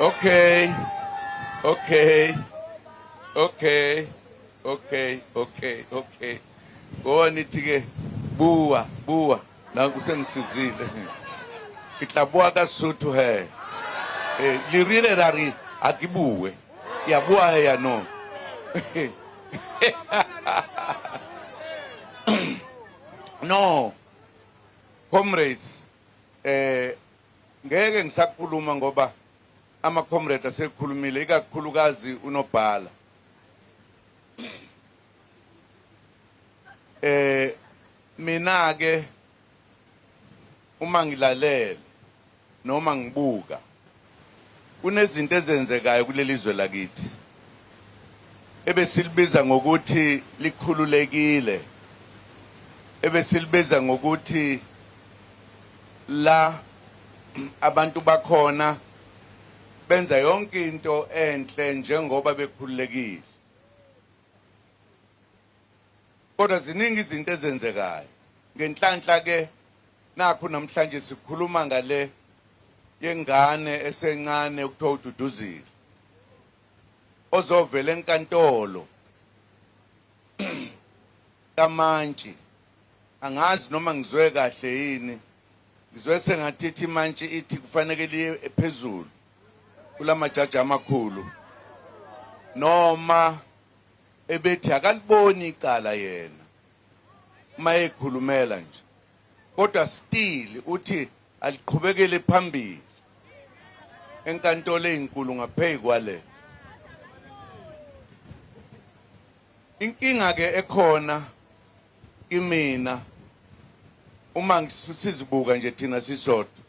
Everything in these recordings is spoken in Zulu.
Okay. Go nithi buwa la kusengisizile. Kitla ka Sotho he. Li rile rari akibuwe. Ya bua ya no. No. Comrades, ngeke ngisakhuluma ngoba ama comrades asekhulumile ikakhulukazi uNobhala. Mina ke uma ngilalela noma ngibuka kunezinto ezenzekayo kulelizwe lakithi ebesilibiza ngokuthi likhululekile, ebesilibiza ngokuthi la abantu bakhona benza yonke into enhle njengoba bekhululekile. Kodwa ziningi izinto ezenzekayo. Ngenhlanhla ke nakho namhlanje sikhuluma ngale yengane esencane ukuthiwa uDuduzile ozovela enkantolo kaMantshi. Angazi noma ngizwe kahle yini, ngizwe sengathi iMantshi ithi kufanele liye phezulu kulamajaji amakhulu, noma ebethi akaliboni icala yena mayekhulumela nje, kodwa still uthi aliqhubekele phambili enkantolo ezinkulu ngaphezulu kwale. Inkinga ke ekhona kimina uma ngisizibuka nje thina sisodwa,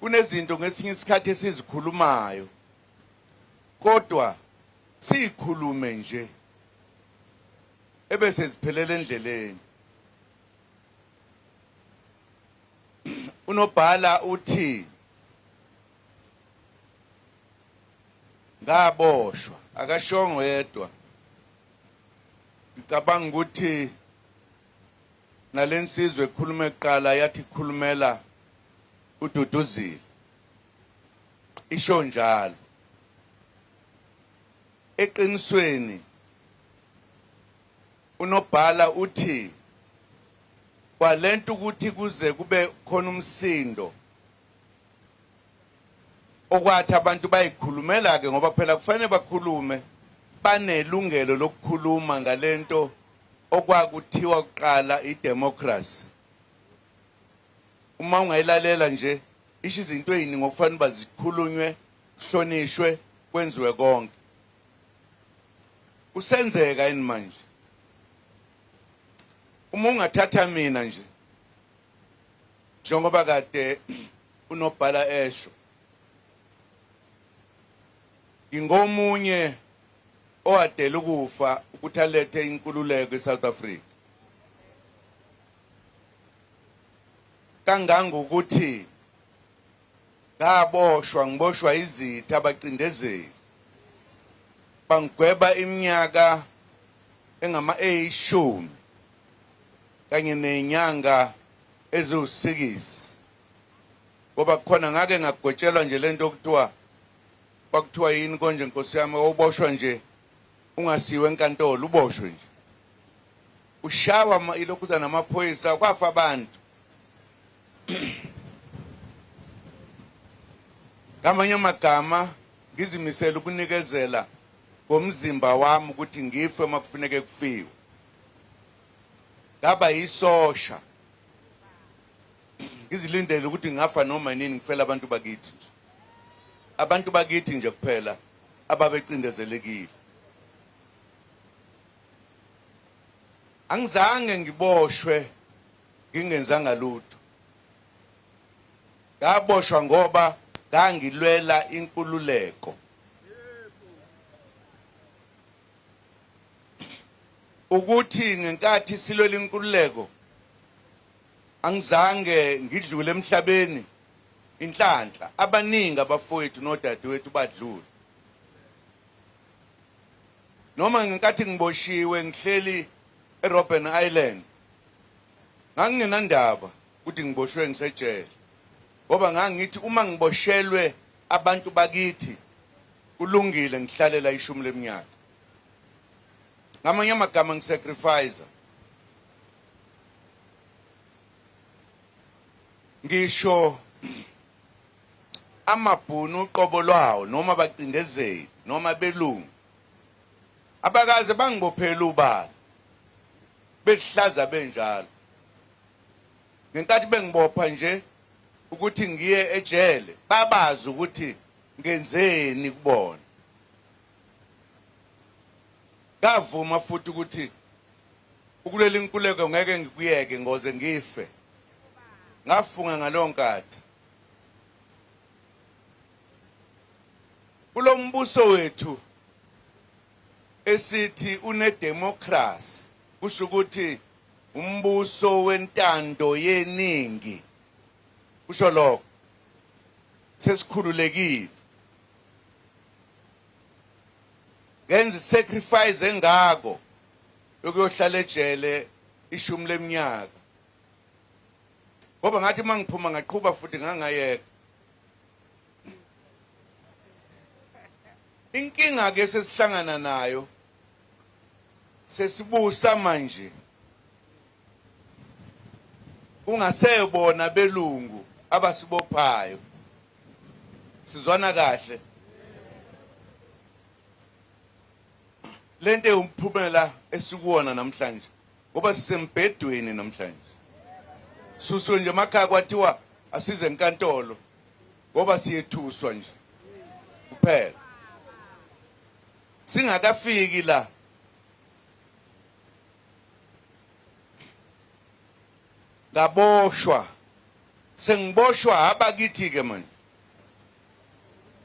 kunezinto ngesinye isikhathi esizikhulumayo kodwa sikhulume nje ebese ziphelele endleleni. uNobhala uthi ngaboshwa, akashongo yedwa. Ngicabanga ukuthi nalensizwe ekhuluma eqala yathi khulumela uDuduzile isho njalo. Eqinisweni uNobhala uthi kwalento ukuthi kuze kube khona umsindo okwathi abantu bayikhulumela ke ngoba phela kufanele bakhulume, banelungelo lokukhuluma ngalento okwakuthiwa kuqala idemocracy. Uma ungayilalela nje isho izinto eziningi ngokufanele bazikhulunywe, kuhlonishwe, kwenziwe konke. Usenzeka yini manje? Uma ungathatha mina nje njengoba kade uNobhala esho, ngingomunye owadela ukufa ukuthi alethe inkululeko eSouth Africa. Kangangokuthi ngaboshwa, ngiboshwa izitha abacindezeli, bangigweba iminyaka engama-10 kanye nenyanga eziwu6, ngoba khona ngake ngagwetshelwa nje lento okuthiwa kwakuthiwa yini konje Nkosi yami, uboshwa nje ungasiwe enkantolo, uboshwe nje ushawa ilokhuza namaphoyisa, kwafa abantu. Ngamanye amagama ngizimisela ukunikezela ngomzimba wami ukuthi ngife uma kufuneke kufiwe. Ngaba yisosha ngizilindele ukuthi ngafa noma nini, ngifela abantu bakithi nje, abantu bakithi nje kuphela ababecindezelekile. Angizange ngiboshwe ngingenzanga lutho. Ngaboshwa ngoba ngangilwela inkululeko. Ukuthi ngenkathi silwela inkululeko angizange ngidlule emhlabeni inhlanhla. Abaningi abafowethu nodadewethu badlula. Noma ngenkathi ngiboshiwe ngihleli eRobben Island, ngangingenandaba ukuthi ngiboshwe ngisejele. ngoba ngangithi uma ngiboshelwe abantu bakithi kulungile ngihlalela ishumi leminyaka. Ngamanye amagama ngisacrifice. Ngisho amabhunu uqobo lwawo noma bacindezeli noma belungu abakaze bangibophela ubala behlaza benjalo ngenkathi bengibopha nje ukuthi ngiye ejele babazi ukuthi ngenzeni kubona. Ngavuma futhi ukuthi ukulela inkululeko ngeke ngikuyeke ngoze ngife. Ngafunga ngalowo nkathi kulo mbuso wethu esithi unedemocracy kusho ukuthi umbuso wentando yeningi kusho lokho sesikhululekile ngenza sacrifice engako yokuyohlala ejele ishumi leminyaka ngoba ngathi mangiphuma ngaqhubha futhi ngangayeka. Inkinga ke sesihlangana nayo sesibusa manje ungasebona belungu abasibophayo sizwana kahle lento umphumela esikuwona namhlanje ngoba sisembedweni namhlanje suswe nje emakhaya kwathiwa asize enkantolo ngoba siyethuswa nje kuphela singakafiki la. Ngaboshwa sengiboshwa abakithi ke manje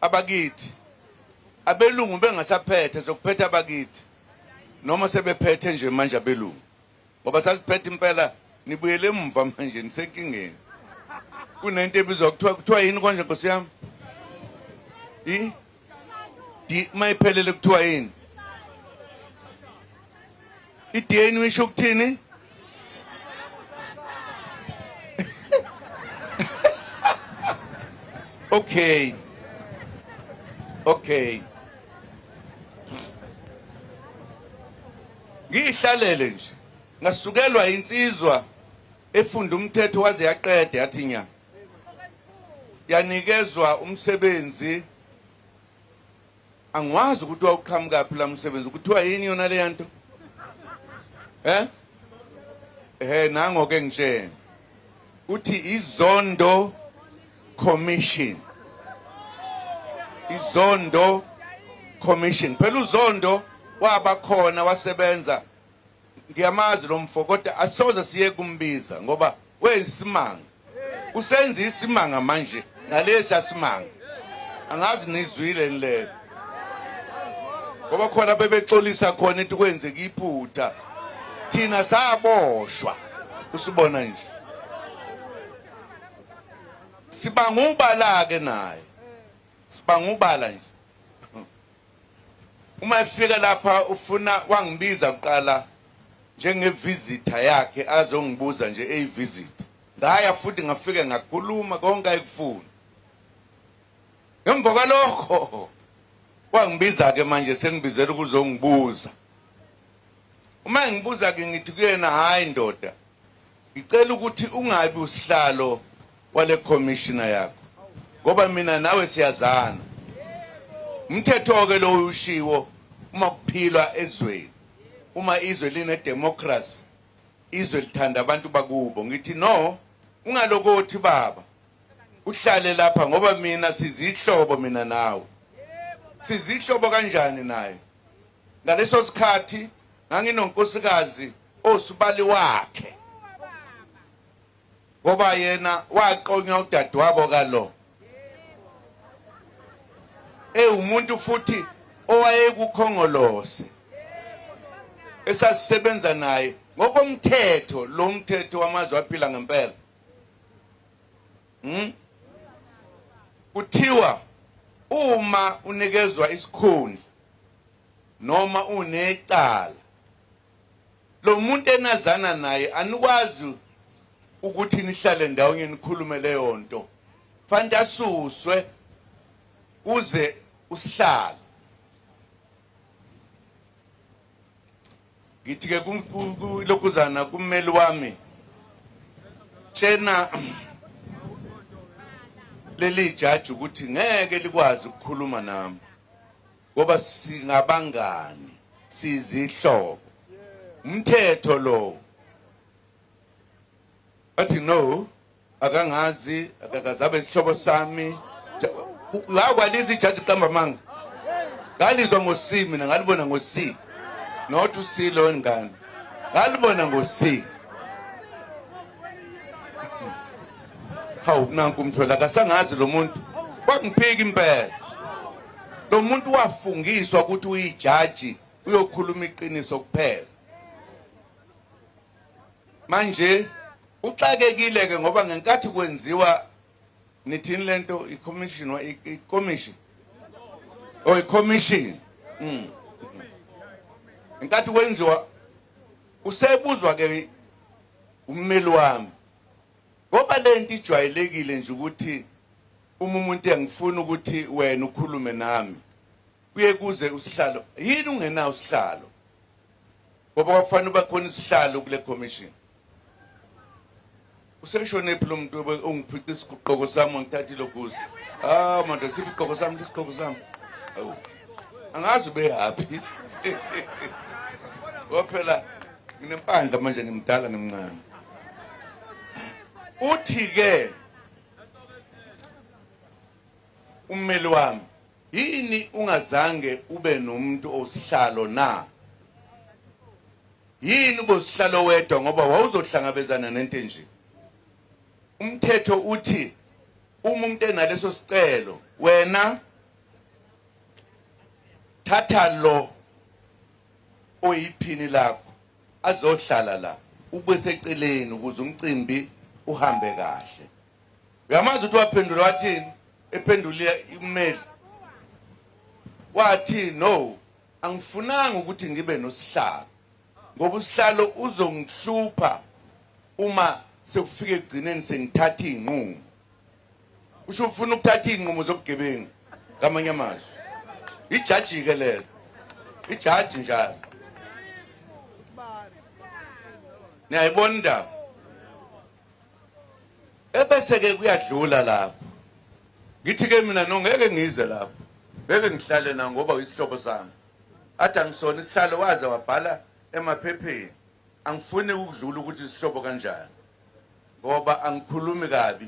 abakithi abelungu bengasaphethe sokuphetha abakithi noma sebephethe nje manje abelungu ngoba sasiphethe impela nibuyele emva manje nisenkingeni kunento ebizwa kuthiwa yini konje Nkosi yami mayiphelele kuthiwa yini ideni wisho ukuthini okay ngihlalele nje ngasukelwa insizwa efunda umthetho waze yaqede yathi nya yanikezwa umsebenzi angwazi ukuthi wawuqhamuka phela umsebenzi kuthiwa yini yona le yanto nango ke ngitshela uthi izondo commission phela uzondo waba khona wasebenza ngiyamazi lo mfo kodwa asoze siye kumbiza ngoba weyisimanga usenza isimanga manje ngalesi asimanga angazi nizwile le ngoba khona bebexolisa khona into kwenzeka iphutha thina saboshwa usibona nje sibangubala ke naye sibangubala nje uma efika lapha ufuna wangibiza kuqala njengevisitor yakhe azongibuza nje eyivisit ngaya futhi ngafike ngakhuluma konke ayikufuna ngemva kwalokho wangibiza ke manje sengibizela ukuzongibuza uma ngibuza ke ngithi kuyena hayi ndoda ngicela ukuthi ungabi usihlalo wale commissioner yakho ngoba mina nawe siyazana umthetho ke lo ushiwo uma kuphilwa ezweni uma izwe line democracy izwe lithanda abantu bakubo ngithi no ungalokothi baba uhlale lapha ngoba mina sizihlobo mina nawe sizihlobo kanjani naye ngaleso sikhathi nganginonkosikazi osubali wakhe ngoba yena waqonya udadewabo kalo umuntu futhi owayekukhongolose esasisebenza naye ngokomthetho lo mthetho wamazwe aphila ngempela kuthiwa uma unikezwa isikhundla noma unecala lo muntu enazana naye anikwazi ukuthi nihlale ndawonye nikhulume leyo nto fanele asuswe uze usihlalo. Ngithi ke kulokuzana kummeli wami tshena leli judge ukuthi ngeke likwazi ukukhuluma nami ngoba singabangani sizihlobo umthetho lo. Bathi no akangazi akakazabe isihlobo sami wakwaliza ijudge qamba manga ngalizwa ngoC mina ngalibona ngoC not uC lo ngani ngalibona ngoC. Hawu nanku umthola akasangazi lo muntu wangiphika impela. Lo muntu wafungiswa ukuthi uyijaji uyokhuluma iqiniso kuphela. Manje uxakekile ke ngoba ngenkathi kwenziwa nithini lento i-commission ngenkathi kwenziwa usebuzwa ke ummeli wami ngoba lento ijwayelekile nje ukuthi umuntu engifuna ukuthi wena ukhulume nami kuye kuze usihlalo yini ungenawo usihlalo ngoba kufanele bakhona isihlalo kule commission. Useshone phela umuntu ongiphika isiqhoko sami ngithathile kuze manje siphi isiqhoko sami awu angazi ube happy ngoba phela nginempandla manje ngimdala ngimncane. Uthi ke ummeli wami yini ungazange ube nomuntu osihlalo na yini bosihlalo wedwa ngoba wawuzohlangabezana nento nje. Umthetho uthi umuntu enaleso sicelo wena thatha lo oyiphini lakho azohlala la ubeseceleni ukuze umcimbi uhambe kahle. Uyamazi ukuthi waphendula wathini ephendule ummeli wathi no angifunanga ukuthi ngibe nosihlalo ngoba usihlalo uzongihlupha uma sekufike egcineni sengithatha inqumo. Usho ufuna ukuthatha inqumo zobugebengu ngamanye amazwi ijaji ke lelo ijaji njalo niyayibona indaba ebese ke kuyadlula lapho. Ngithi ke mina no ngeke ngize lapho ngeke ngihlale na ngoba uyisihlobo sami athi angisona isihlalo waze wabhala emaphepheni angifuni ukudlula ukuthi isihlobo kanjani ngoba angikhulumi kabi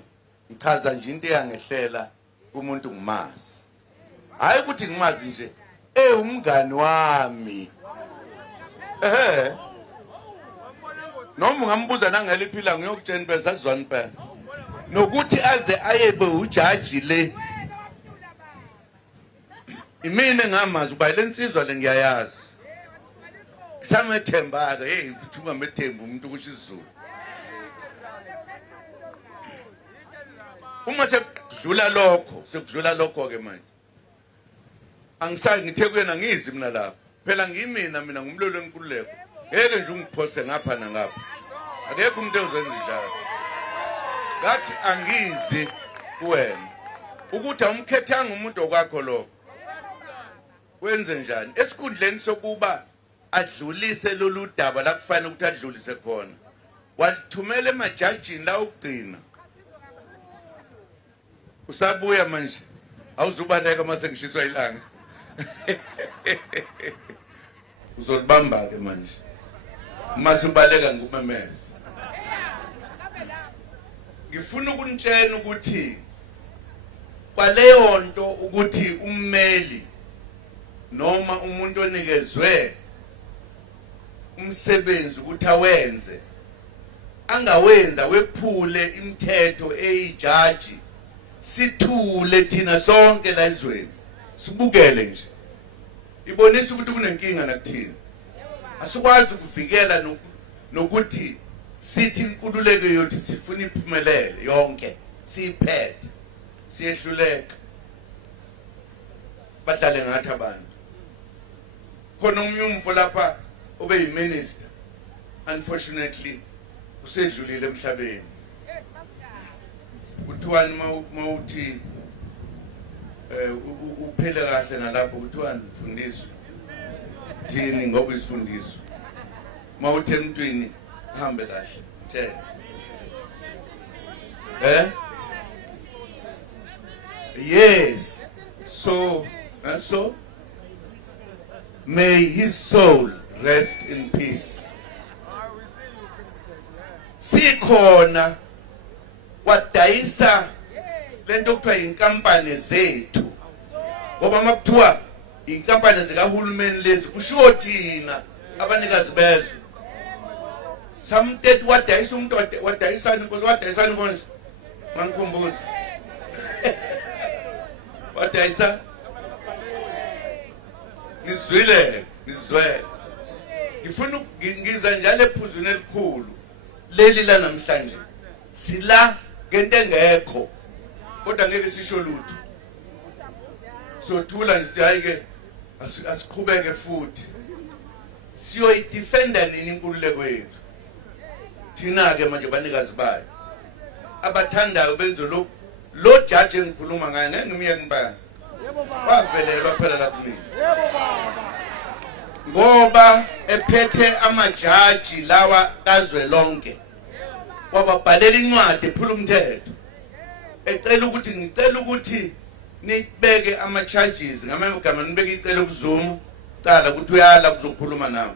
ngichaza nje into eyangehlela kumuntu ngimazi hayi ukuthi ngimazi nje umngani wami noma ungambuza nangeliphila ngiyokutshela besazwani phela nokuthi aze ayebe ujaji le imini ngamazi uba lensizwa le ngiyayazi samethemba ke uthi ungamethemba umuntu kusho isizulu uma sekudlula lokho ke manje angisayi ngithe kuyena ngizi mina lapha phela ngimina ngumlolo wenkululeko ngeke nje ungiphose ngapha nangapha akekho umuntu ozenza njalo ngathi angizi kuwena ukuthi awumkhethanga umuntu okwakho lo wenze njani esikhundleni sokuba adlulise lolu daba la kufanele ukuthi adlulise khona wathumela emajajini la ukugcina usabuya manje awuzubaleka mase ngishiswa ilanga uzolibamba ke manje mase ubaleka ngumemeza. Ngifuna ukunitshela ukuthi kwaleyo nto ukuthi ummeli noma umuntu onikezwe umsebenzi ukuthi awenze angawenza wephule imithetho eyijaji sithule thina sonke la ezweni sibukele nje ibonisa ukuthi kunenkinga nakuthina asikwazi ukuvikela nokuthi sithi inkululeko yothi sifuna iphumelele yonke siyiphethe siyehluleka badlale ngathi abantu khona umnyumfo lapha obe yiminister unfortunately usedlulile emhlabeni kuthiwani mawuthi uphele kahle nalapho kuthiwani mfundiswa thini ngoba isifundiswa mawuthi emntwini hambe kahle thela yes so may his soul rest in peace. Sikhona wadayisa lento kuthiwa inkampani zethu ngoba makuthiwa inkampani zikahulumeni lezi kushiwo thina abanikazi bezwe. Samthetho wadayisa umuntu wadayisana inkosi wadayisana konje mangikhumbuza wadayisa ngizwile ngifuna ngiza njalo ephuzweni elikhulu leli la namhlanje sila ngento engekho kodwa ngeke sisho lutho sothula nje hayi ke asiqhubeke futhi siyoyidefenda nini inkululeko yethu thina ke manje banikazi bayo abathandayo benze lo judge engikhuluma ngaye ngimyeke ngibani wavelelwa phela la kumina ngoba ephethe amajaji lawa kazwe lonke wababhalela incwadi ephula umthetho ngicela ukuthi nibeke ama charges ngamagama nibeke icelo kuZuma cala ukuthi uyala kuzokhuluma nawe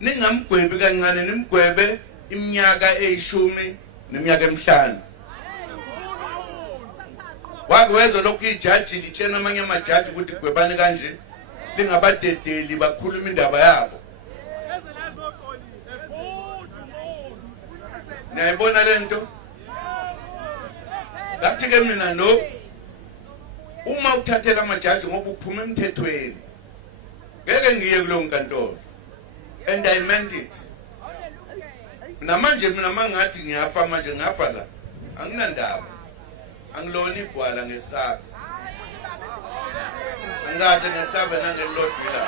ningamgwebi kancane nimgwebe iminyaka eyishumi neminyaka emihlanu wakwezwa lokhu ijaji litshena amanye amajaji ukuthi gwebani kanje lingabadedeli bakhuluma indaba yabo. Niyayibona lento? Ngathi ke mina no uma uthathela amajaji ngoba uphuma emthethweni ngeke ngiye kulo nkantolo and I meant it. Namanje mina mangathi ngiyafa manje ngafa la anginandaba angiloni igwala ngesaba angaze ngesaba nangelodwila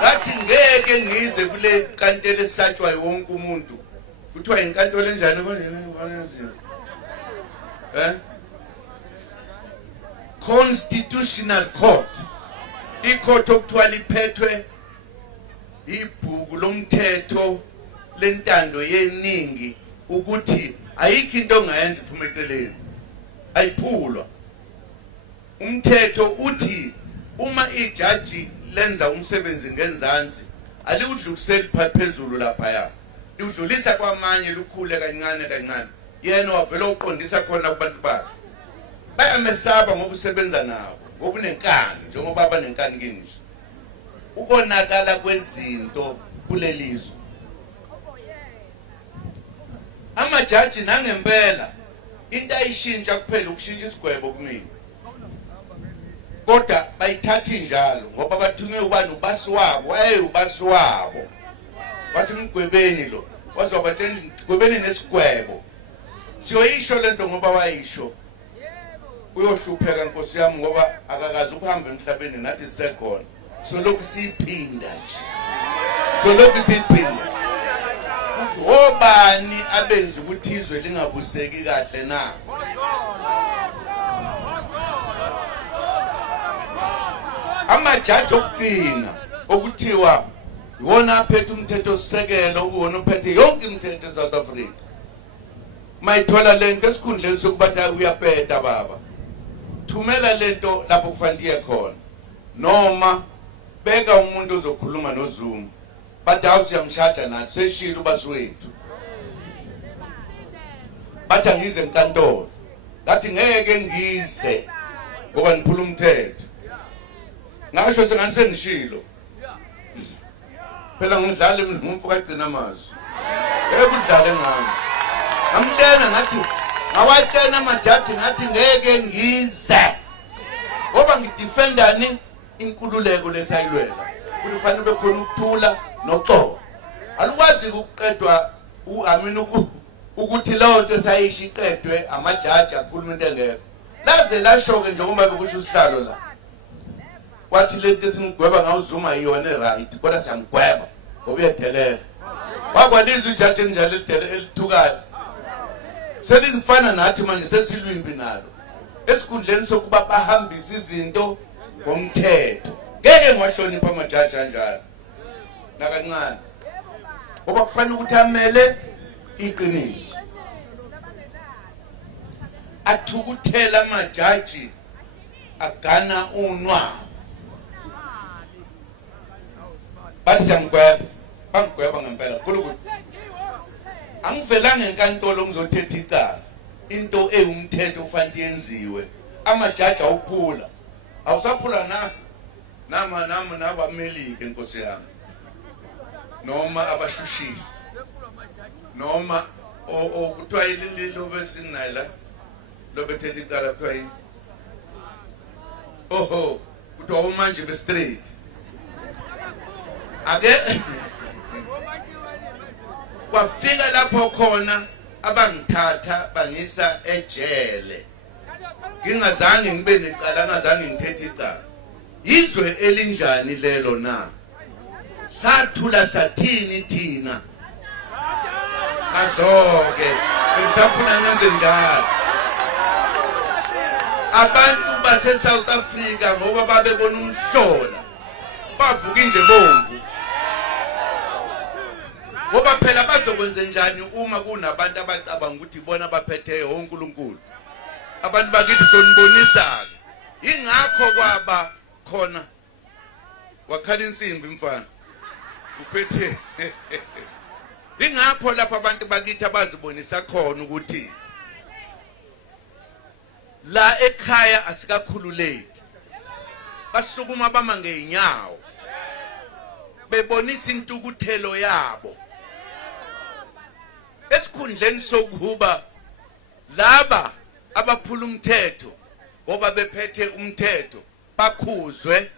ngathi ngeke ngize kule kantele esatshwa wonke umuntu kuthiwa inkantolo enjani konje Constitutional Court icourt okuthiwa liphethwe ibhuku lomthetho lentando yeningi ukuthi ayikho into ongayenza iphuma eceleni ayiphulwa. Umthetho uthi uma ijaji lenza umsebenzi ngenzansi aliwudluliseli phezulu lapha ya liwudlulisa kwamanye lukhule kancane kancane yena wavela uqondisa khona kubantu bakhe bayamesaba ngokusebenza nawo ngokunenkani njengoba abanenkani kinje ukonakala kwezinto kulelizwe. Amajaji nangempela into ayishintsha kuphela ukushintsha isigwebo kumina kodwa bayithathi njalo ngoba bathunywe ubani ubasiwabo ubasiwabo bathi mgwebeni lo wazobatshela igwebeni nesigwebo siyoyisho lento ngoba wayisho uyohlupheka Nkosi yami ngoba akakazi ukuhamba emhlabeni nathi sisekhona solokhu siphinda nje solokhu siphinda obani abenza ukuthi izwe lingabuseki kahle na amajaji okugcina okuthiwa iwona aphethe umthetho sisekelo uwona uphethe yonke imithetho eSouth Africa mayithola lento esikhundleni sokubatha uyapeta baba thumela lento lapho kufanele khona noma beka umuntu ozokhuluma noZuma bathi awusiyamshada nathi seshilo basiwethu bathi ngize enkantolo ngathi ngeke ngize ngoba niphula umthetho ngasho sengani sengishilo phela ngidlala ngumfuka agcina amazwi ekudlala ngami ngamtshena ngathi ngawatshena amajaji ngathi ngeke ngize ngoba ngidefendani inkululeko lesayilwela kufanele bekhona ukuthula noxolo alukwazi ukuqedwa uamini ukuthi lawo nto sayishiqedwe amajaji akhuluma into engekho laze lashoke njengoba bekusho usihlalo la wathi lento esingigweba ngawuZuma yiyona right kodwa siyamgweba ngoba uyedelela wakwalizwe ijaji enjalo elithukayo selifana nathi manje sesilwimbi nalo esikhundleni sokuba bahambise izinto ngomthetho. Ngeke ngiwahlonipha amajaji kanjalo nakancane, ngoba kufanele ukuthi amele iqiniso. Athukuthela amajaji agana unwa, bathi siyamgweba, bangigweba ngempela. Khulu angivelanga enkantolo ngizothetha icala, into ewumthetho ufanele yenziwe. Amajaji awuphula, awusaphula nabamelike Nkosi yami, noma abashushisi, noma kuthiwa lobe sinayi la lobethetha icala kuthiwa yini? Oho, kuthiwa umanje be-straight. Ake kwafika lapho khona abangithatha bangisa ejele, ngingazange ngibe necala, ngazange ngithethe icala. Izwe elinjani lelo na? Sathula sathini thina? Azoke ngisafuna ngenze njalo. Abantu base South Africa ngoba babebona umhlola bavuka nje bomvu, ngoba phela bazokwenza njani uma kunabantu abacabanga ukuthi ibona baphethe uNkulunkulu. Abantu bakithi sonibonisa ke, ingakho kwaba khona wakhala insimbi mfana uphethe ingapho lapha abantu bakithi abazibonisa khona ukuthi la ekhaya asikakhululeki. Basukuma bama ngeenyawo bebonisa intukuthelo yabo esikhundleni sokuba laba abaphula umthetho ngoba bephethe umthetho bakhuzwe,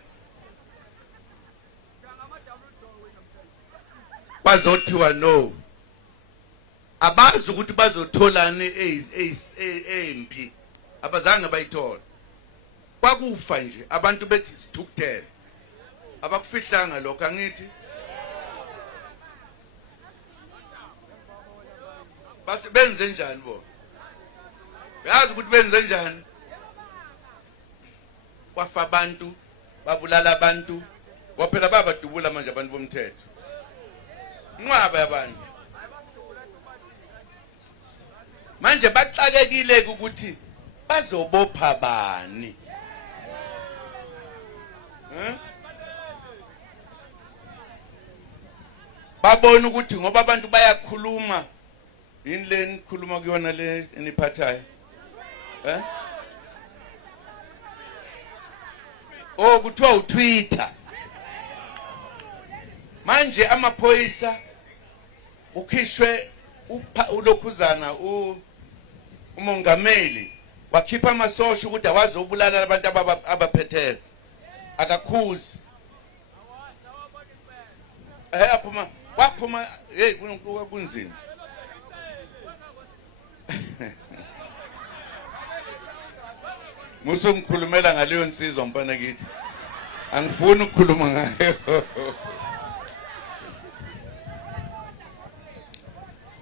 bazothiwa no. Abazi ukuthi bazotholani empi, abazange bayithola. Kwakufa nje abantu bethi sithukuthele. Abakufihlanga lokho angithi? Base benze njani bo? Uyazi ukuthi benze njani? Kwafa abantu, babulala abantu, waphela babadubula manje abantu bomthetho. Nqwaba yabantu. Manje baxakekile ukuthi bazobopha bani. Babona ukuthi ngoba abantu bayakhuluma, yini le nikhuluma kuyona le eniphathayo? Oh, kuthiwa uTwitter. Manje amaphoyisa ukhishwe ulokhuzana umongameli wakhipha amasosha ukuthi awazobulala abantu abaphetheyo, akakhuzi. Aphuma waphuma, hey kunzima. Musu ngikhulumela ngaleyo nsizwa mfana kithi, angifuni ukukhuluma ngayo.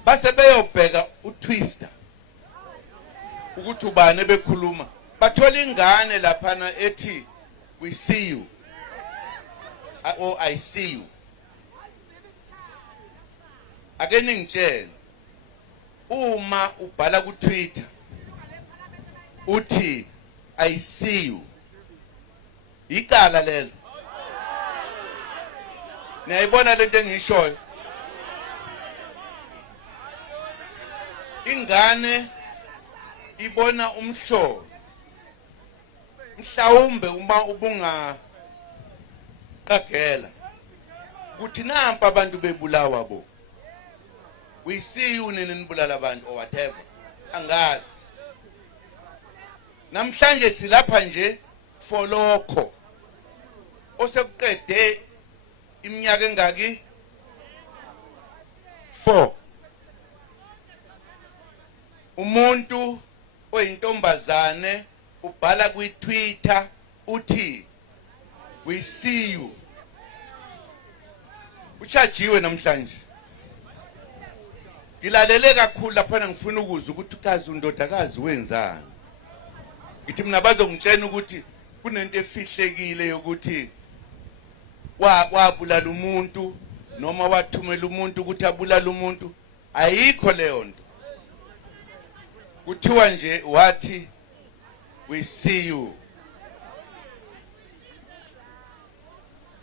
Base beyobheka uTwister ukuthi ubani bekhuluma, bathola ingane laphana ethi we see you, or I see you. Ake ningitshela, uma ubhala ku Twitter uthi I see you, icala lelo. Niyayibona lento engishoyo? Ingane ibona umhlobo, mhlawumbe uma ubunga qagela kuthi nampa abantu bebulawa bo, we see you ninibulala abantu or whatever, angazi. Namhlanje silapha nje for lokho osekuqede iminyaka engaki 4. Umuntu oyintombazane ubhala ku Twitter uthi we see you, uchajiwe namhlanje. Ngilalele kakhulu lapha ngifuna ukuzwa ukuthi ukazi undodakazi wenzani. Ngithi mina bazongitshela ukuthi kunento efihlekile yokuthi wabulala umuntu noma wathumela umuntu ukuthi abulala umuntu. Ayikho leyo nto. Kuthiwa nje wathi we see you.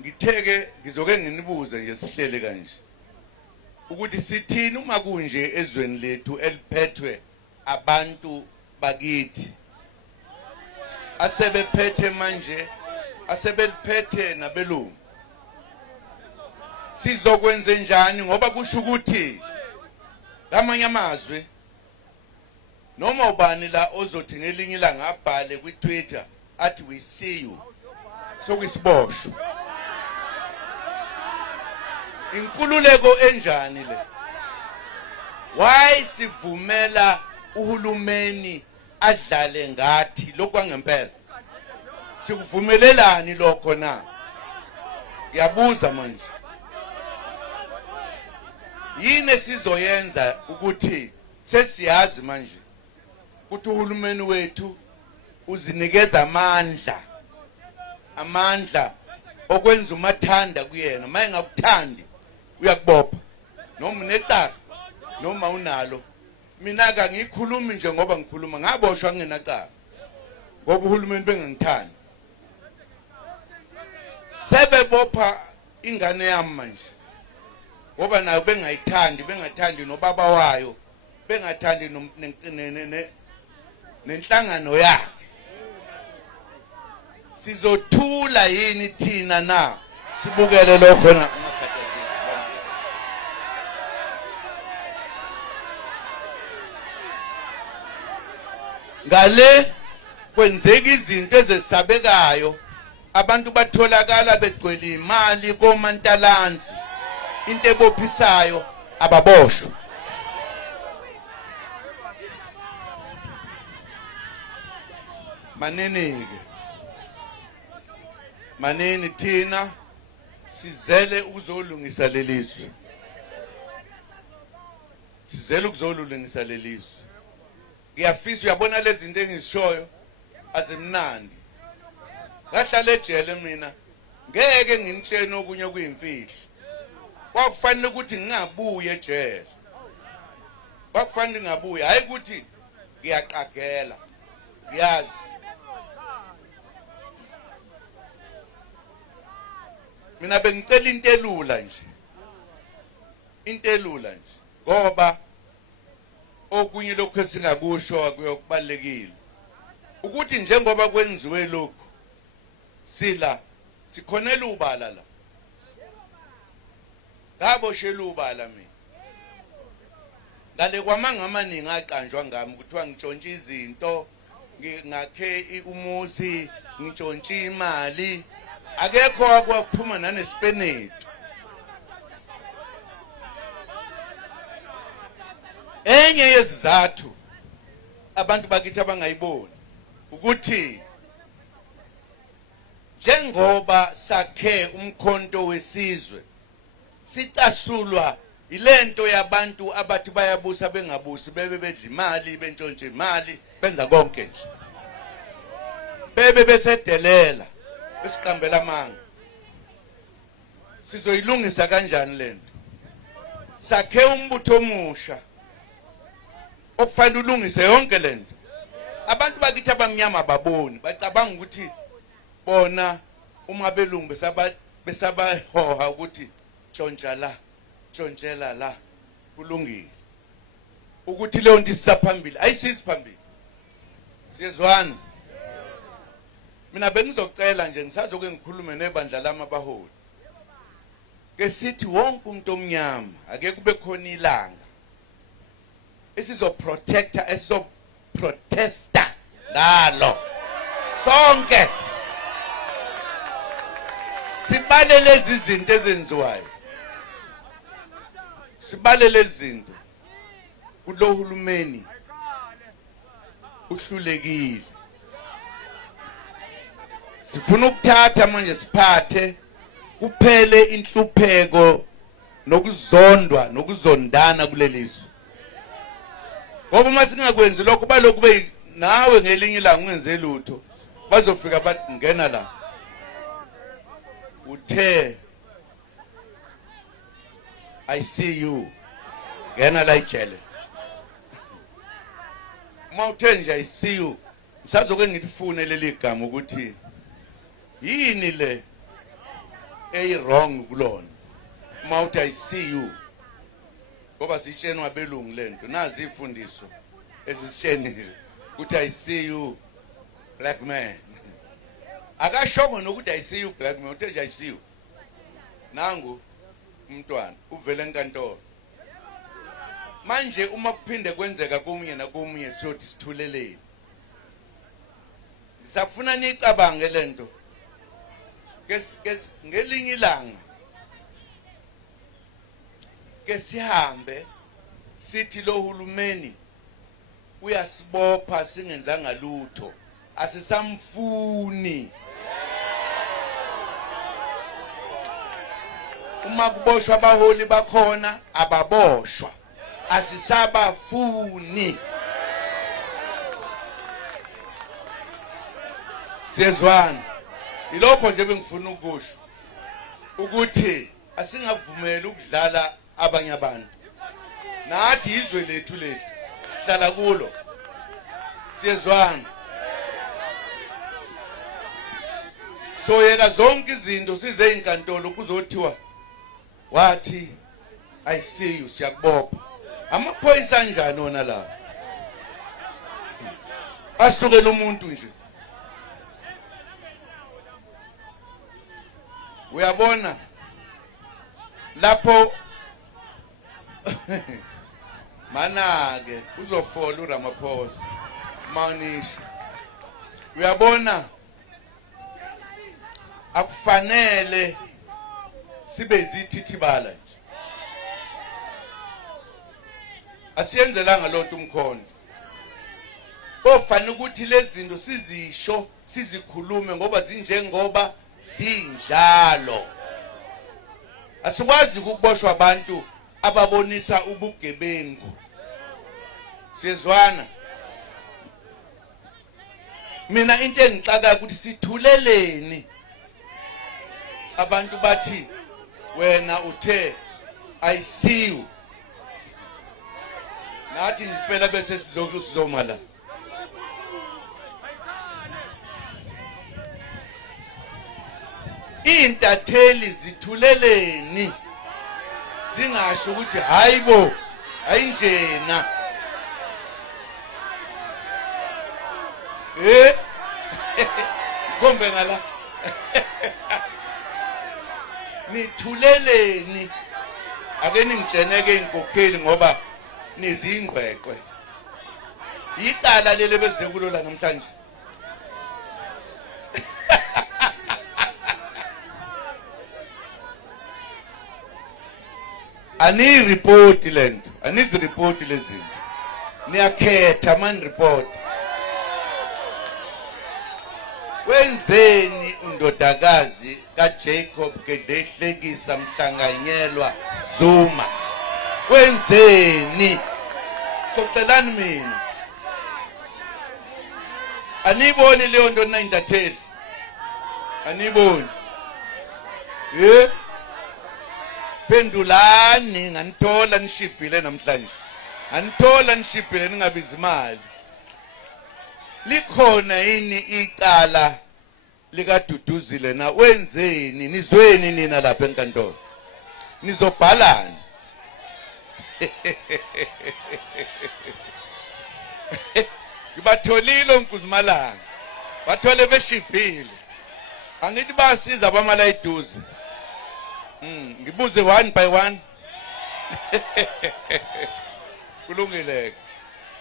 Ngitheke ngizoke nginibuze nje sihlele kanje ukuthi sithini uma kunje ezweni lethu eliphethwe abantu bakithi asebephethe manje asebeliphethe nabelungu. Sizokwenza njani ngoba kusho ukuthi ngamanye amazwi noma ubani la ozothi ngelinye ilanga abhale kwi-Twitter athi we see you sokuyisiboshwa. Inkululeko enjani le? Why sivumela uhulumeni adlale ngathi lokwangempela? Sikuvumelelani lokho na? Ngiyabuza manje. Yini sizoyenza ukuthi sesiyazi manje ukuthi uhulumeni wethu uzinikeza amandla okwenza umathanda kuyena. Maye ngakuthandi uyakubopha noma unecala noma unalo. Mina ka ngikhulumi nje ngoba ngikhuluma ngaboshwa ngingenacala ngoba uhulumeni bengangithandi. Sebebopha ingane yami manje ngoba nayo bengathandi nobaba wayo, bengathandi nenhlangano yakhe. Sizothula yini thina na sibukele lokho na? Ngale kwenzeka izinto ezesabekayo, abantu batholakala begcwele imali komantalanzi, into ebophisayo ababoshwa. Maneni thina sizele ukuzolungisa lelizwe. Ngiyafisa uyabona lezi zinto engizishoyo azimnandi. Ngahlala ejele mina ngeke nginitshene okunye kuyimfihlo. Kwakufanele ukuthi ngingabuye ejele. Kwakufanele ngingabuye, hayi ukuthi ngiyaqagela. Ngiyazi mina bengicela into elula nje ngoba okunye lokho esingakusho akuyokubalekile ukuthi njengoba kwenziwe lokho sila sikhonela ubala la. Ngaboshela ubala mina ngale kwamanga amaningi aqanjwa ngami kuthiwa ngitshontshe izinto, ngakhe umusi, ngitshontshe imali. Akekho akwaphuma nanesipenedu. Enye yezizathu abantu bakithi abangayiboni ukuthi njengoba sakhe umkhonto wesizwe sicasulwa ilento yabantu abathi bayabusa bengabusi, bebe bedla imali, bentshontshe imali, benza konke nje. Bebe besedelela besiqambela amanga. Sizoyilungisa kanjani lento? Sakhe umbutho omusha okufanele ulungise yonke lento. Abantu bakithi abamnyama baboni, bacabanga ukuthi bona uma belungu besabahoha ukuthi tshontshela la kulungile. Ukuthi leyo nto isisaphambili, ayisizi phambili. Siyezwana? Mina bengizocela nje ngisazoke ngikhulume nebandla lami abaholi. Ke sithi wonke umuntu omnyama ake kube khona ilanga esizoprotesta ngalo sonke. Sibale lezi zinto ezenziwayo. Sibale lezi zinto. Kulo hulumeni uhlulekile. Sifuna ukuthatha manje siphathe kuphele inhlupheko nokuzondwa nokuzondana kulelizwe. ngoba uma singakwenzi lokho balokhu be nawe ngelinye ilanga ungenze lutho bazofika bathi ngena la uthe I see you ngena la ijele uma uthe nje I see you ngisazoke ngilifune leli gama ukuthi yini le wrong kulona uma uthi I see you ngoba sishene wabelungu lento nazi ifundiso ezisishenile ukuthi I see you black man akashongo nokuthi I see you black man uthe nje I see you nangu umntwana uvele enkantolo manje uma kuphinde kwenzeka komunye nakomunye siyothi sithuleleni safuna nicabange lento ngelinye ilanga ke sihambe sithi lo hulumeni uyasibopha singenzanga lutho asisamfuni uma kuboshwa abaholi bakhona ababoshwa asisabafuni siyezwana ilokho nje bengifuna ukusho ukuthi asingavumeli ukudlala abanye abantu nathi izwe lethu leli sihlala kulo siyezwana soyeka zonke izinto size inkantolo kuzothiwa wathi I see you siyakubopha amaphoyisa kanjani wona la asukela umuntu nje uyabona lapho manake uzofola uRamaphosa manisho uyabona akufanele sibe zithithibala nje asiyenzelanga lonto umkhondo ofanele ukuthi lezi zinto sizisho sizikhulume ngoba zinjengoba sinjalo asikwazi ukuboshwa abantu ababonisa ubugebengu siyezwana mina into engixaka ukuthi sithuleleni abantu bathi wena uthe I see you nathi impela bese sizoku sizoma la intatheli zithuleleni zingasho ukuthi hayibo ayinjena kombe ngala nithuleleni ake ningitsheneke inkokheli ngoba nizingqweqwe icala lele beze kulo la namhlanje ani report lento anizi report lezi niyakhetha man report wenzeni undodakazi kaJacob kedehlekisa mhlanganyelwa Zuma wenzeni kocelani mina aniboni leyo nto nayintatheli aniboni pendulani nganithola nishibhile namhlanje anithola nishibhile ningabizi imali likhona yini icala lika Duduzile na wenzeni nizweni nina lapha enkantolo nizobhalana ngibatholile onkuzimalanga bathole beshibhile angithi basiza abamala iduze ngibuze one by one kulungile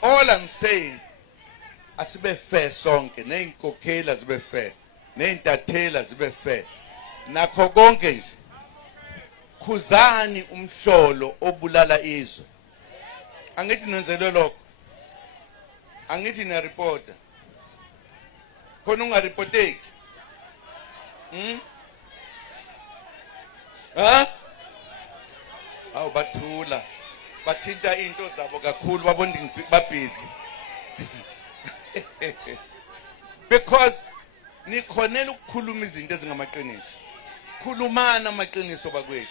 all I'm saying asibe fair sonke neinkokhela zibe fair neintathela zibe fair nakho konke nje khuzani umhlolo obulala izwe angithi nenzelwe lokho angithi na reporter khona ungarepoteki awu bathula bathinta into zabo kakhulu babona babhizi because nikhonela ukukhuluma izinto ezingamaqiniso. Khulumana amaqiniso bakwethu.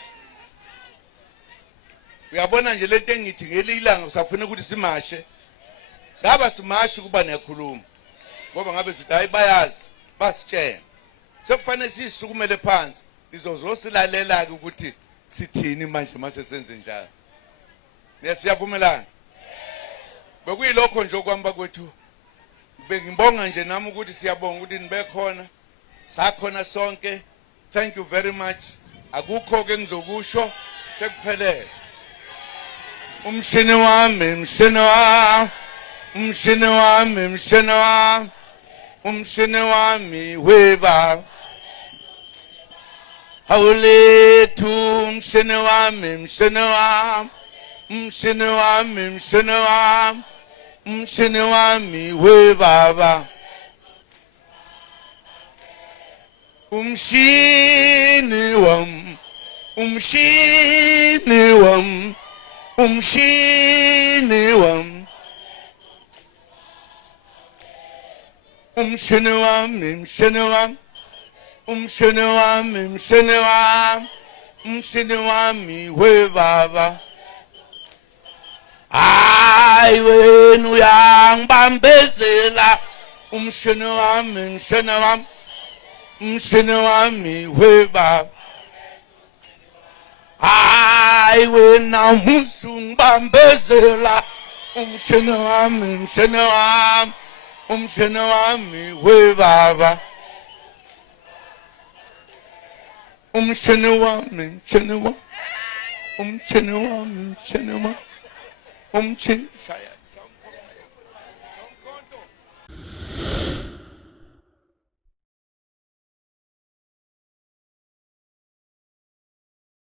Uyabona nje lento engithi ngelilanga usafuna ukuthi simashe. Ngaba simashi kuba neyakhuluma. Ngoba ngabe sithi hayi bayazi, basitshela. Sekufanele sisukumele phansi, izozosilalela ke ukuthi sithini manje mase senze njalo. Siyavumelana? Bekuyilokho nje okwamba kwethu. Bengibonga nje nami ukuthi siyabonga ukuthi nibe khona. Sakhona sonke. Thank you very much. Akukho ke ngizokusho sekuphelele. Umshini wami, umshini wami. Umshini wami, umshini wami. Umshini wami weba. Awulethu umshini wami, umshini wami. Umshini wami, umshini wami. Umshini wami webaba. Umshini wami, umshini wami. Umshini wami. Umshini wami, umshini wami. Umshini wami, umshini wami. Umshini wami webaba. Hayi wena uyangibambezela. Umshini wami, umshini wami. Umshini wami webaba. Hayi wena musungibambezela. Umshini wami, umshini wami. Umshini wami webaba. Umshini wami, umshini wami. Umshini wami, umshini wami. Umshini shaya.